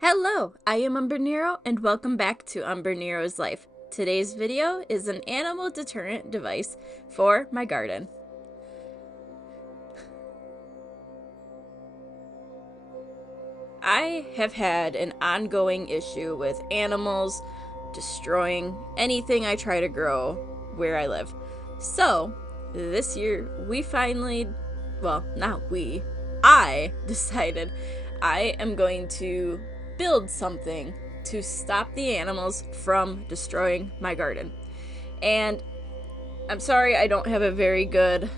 Hello, I am Umbrenero and welcome back to Umbrenero's Life. Today's video is an animal deterrent device for my garden. I have had an ongoing issue with animals destroying anything I try to grow where I live. So, this year we finally, I decided I am going to build something to stop the animals from destroying my garden. And I'm sorry I don't have a very good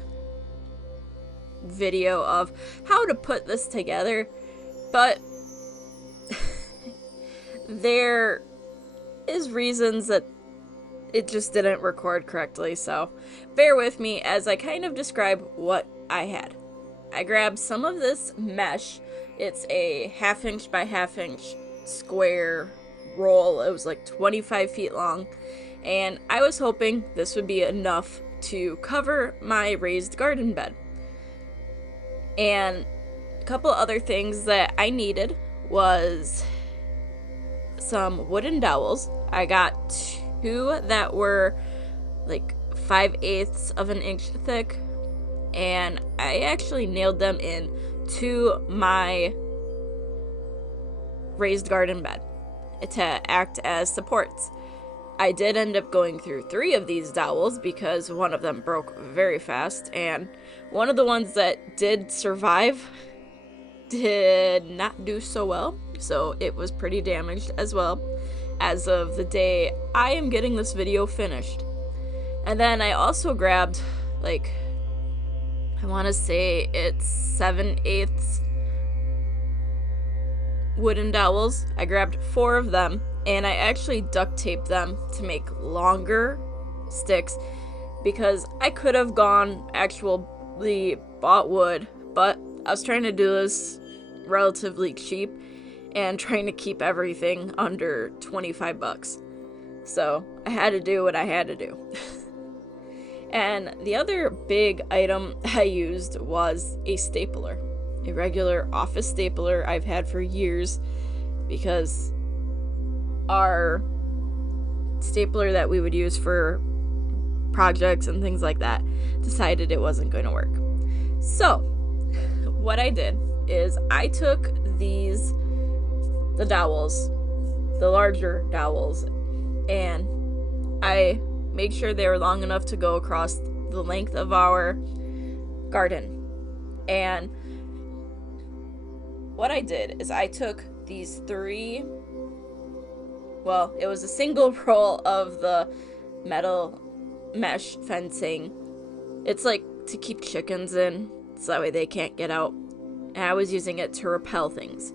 video of how to put this together, but there is reasons that it just didn't record correctly, so bear with me as I kind of describe what I had. I grabbed some of this mesh. It's a 1/2 inch by 1/2 inch square roll. It was like 25 feet long, and I was hoping this would be enough to cover my raised garden bed. And a couple other things that I needed was some wooden dowels. I got 2 that were like 5/8 of an inch thick, and I actually nailed them in to my raised garden bed to act as supports. I did end up going through 3 of these dowels because one of them broke very fast, and one of the ones that did survive did not do so well, so it was pretty damaged as well as of the day I am getting this video finished. And then I also grabbed, like, I want to say it's 7/8 wooden dowels. I grabbed 4 of them, and I actually duct taped them to make longer sticks because I could have gone actually bought wood, but I was trying to do this relatively cheap and trying to keep everything under 25 bucks. So I had to do what I had to do. And the other big item I used was a stapler, a regular office stapler I've had for years, because our stapler that we would use for projects and things like that decided it wasn't going to work. So what I did is I took the dowels, the larger dowels, and I made sure they were long enough to go across the length of our garden. And what I did is I took these 3, well, it was a single roll of the metal mesh fencing. It's like to keep chickens in, so that way they can't get out. And I was using it to repel things.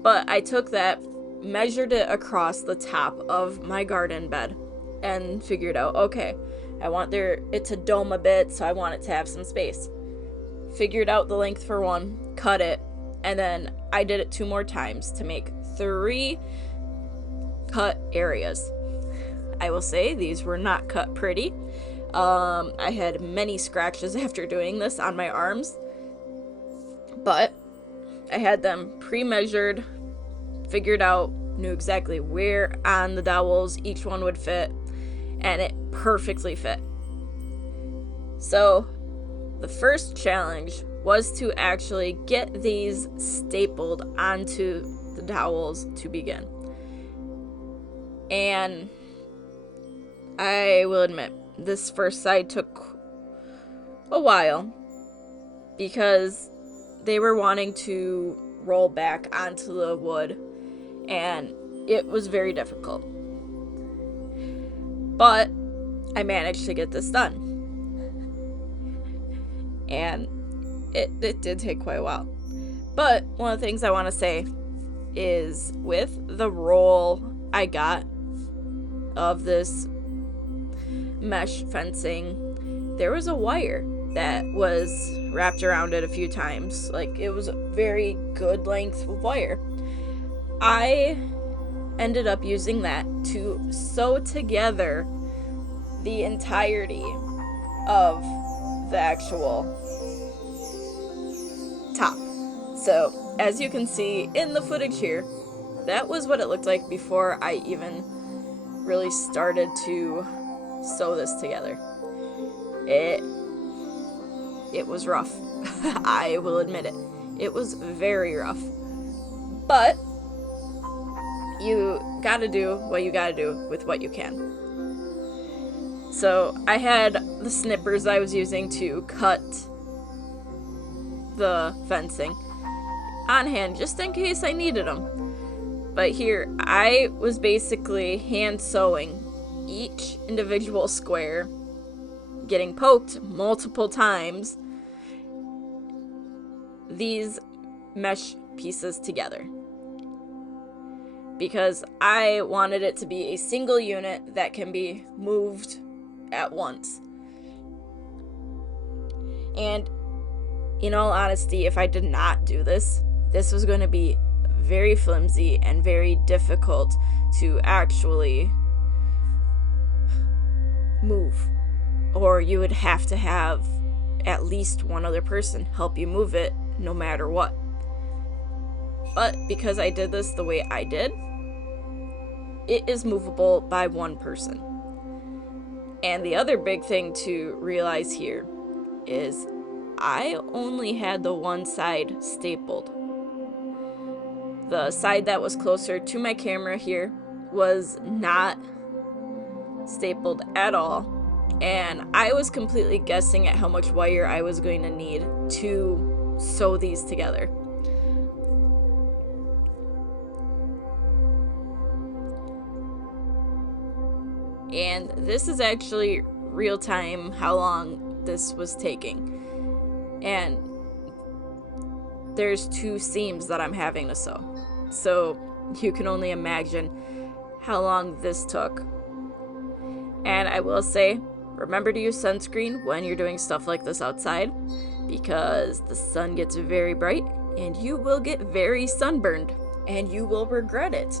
But I took that, measured it across the top of my garden bed, and figured out, okay, I want it to dome a bit, so I want it to have some space. Figured out the length for one, cut it, and then I did it 2 more times to make 3 cut areas. I will say these were not cut pretty. I had many scratches after doing this on my arms, but I had them pre-measured, figured out, knew exactly where on the dowels each one would fit, and it perfectly fit. So the first challenge was to actually get these stapled onto the dowels to begin. And I will admit, this first side took a while because they were wanting to roll back onto the wood, and it was very difficult. But I managed to get this done. And it did take quite a while. But one of the things I want to say is with the roll I got of this mesh fencing, there was a wire that was wrapped around it a few times. Like, it was a very good length of wire. I ended up using that to sew together the entirety of the actual top. So as you can see in the footage here, that was what it looked like before I even really started to sew this together. It was rough. I will admit it. It was very rough. But you gotta do what you gotta do with what you can. So I had the snippers I was using to cut the fencing on hand just in case I needed them. But here, I was basically hand sewing each individual square, getting poked multiple times, these mesh pieces together. Because I wanted it to be a single unit that can be moved at once. And in all honesty, if I did not do this, this was going to be very flimsy and very difficult to actually move. Or you would have to have at least one other person help you move it no matter what. But because I did this the way I did, it is movable by one person. And the other big thing to realize here is I only had the one side stapled. The side that was closer to my camera here was not stapled at all, and I was completely guessing at how much wire I was going to need to sew these together. And this is actually real time how long this was taking. And there's 2 seams that I'm having to sew. So you can only imagine how long this took. And I will say, remember to use sunscreen when you're doing stuff like this outside, because the sun gets very bright and you will get very sunburned and you will regret it.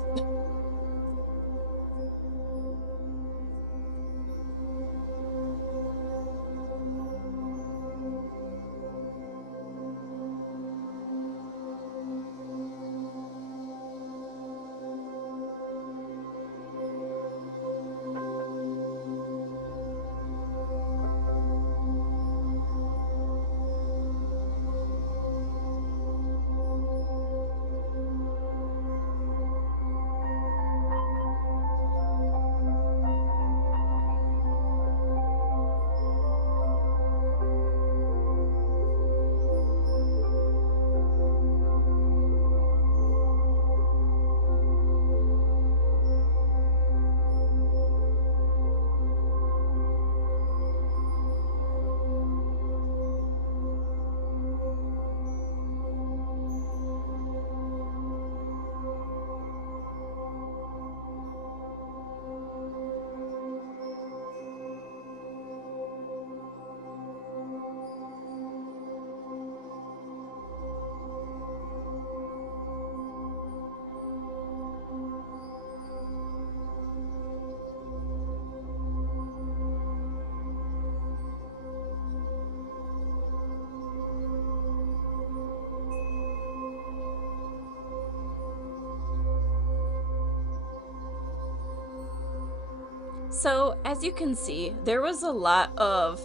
So, as you can see, there was a lot of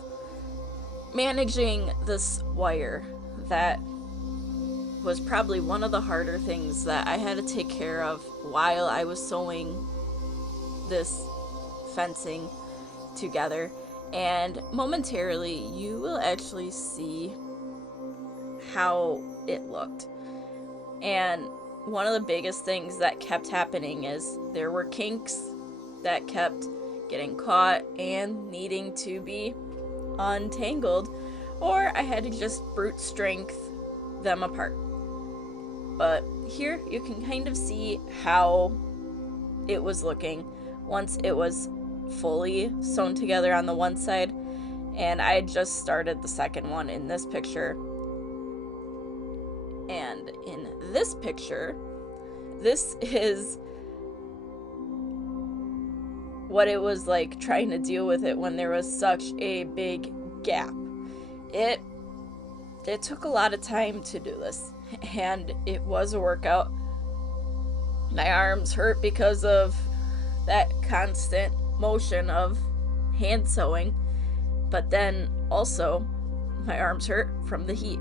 managing this wire that was probably one of the harder things that I had to take care of while I was sewing this fencing together. And momentarily, you will actually see how it looked. And one of the biggest things that kept happening is there were kinks that kept getting caught and needing to be untangled, or I had to just brute strength them apart. But here you can kind of see how it was looking once it was fully sewn together on the one side, and I just started the second one in this picture. And in this picture, this is what it was like trying to deal with it when there was such a big gap. It took a lot of time to do this, and it was a workout, My arms hurt because of that constant motion of hand sewing, but then also my arms hurt from the heat.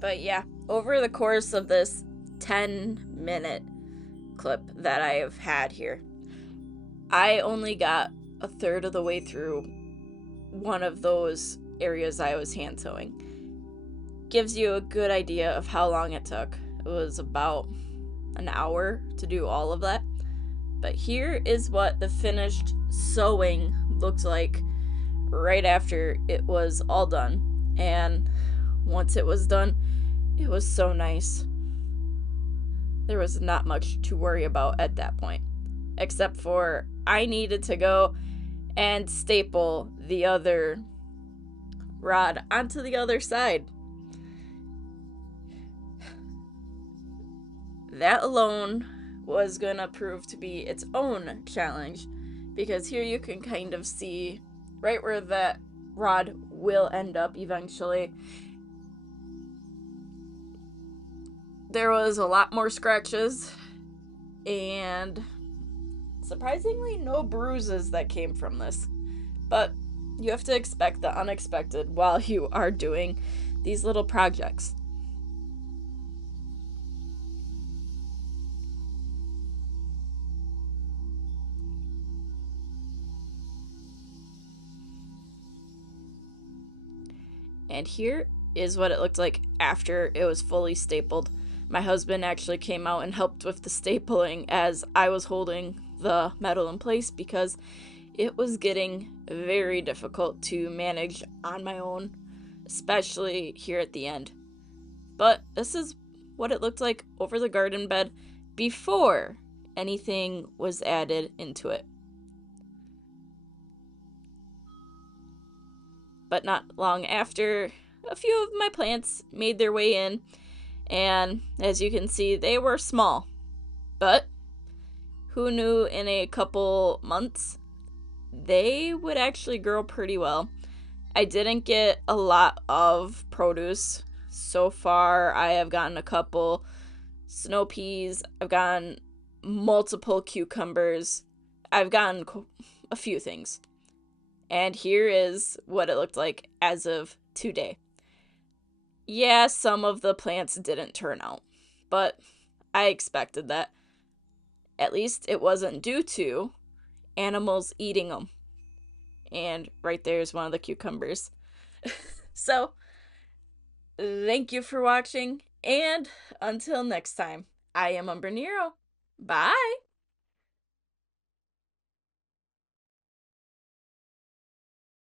But yeah, over the course of this 10-minute clip that I have had here, I only got a third of the way through one of those areas I was hand sewing. Gives you a good idea of how long it took. It was about an hour to do all of that. But here is what the finished sewing looked like right after it was all done. And once it was done, it was so nice. There was not much to worry about at that point, except for I needed to go and staple the other rod onto the other side. That alone was gonna prove to be its own challenge, because here you can kind of see right where that rod will end up eventually. There was a lot more scratches, and surprisingly, no bruises that came from this. But you have to expect the unexpected while you are doing these little projects. And here is what it looked like after it was fully stapled. My husband actually came out and helped with the stapling as I was holding the metal in place because it was getting very difficult to manage on my own, especially here at the end. But this is what it looked like over the garden bed before anything was added into it. But not long after, a few of my plants made their way in, and as you can see, they were small. But who knew in a couple months they would actually grow pretty well. I didn't get a lot of produce. So far, I have gotten a couple snow peas, I've gotten multiple cucumbers, I've gotten a few things. And here is what it looked like as of today. Yeah, some of the plants didn't turn out, but I expected that. At least it wasn't due to animals eating them. And right there's one of the cucumbers. So, thank you for watching, and until next time, I am Umbrenero. Bye!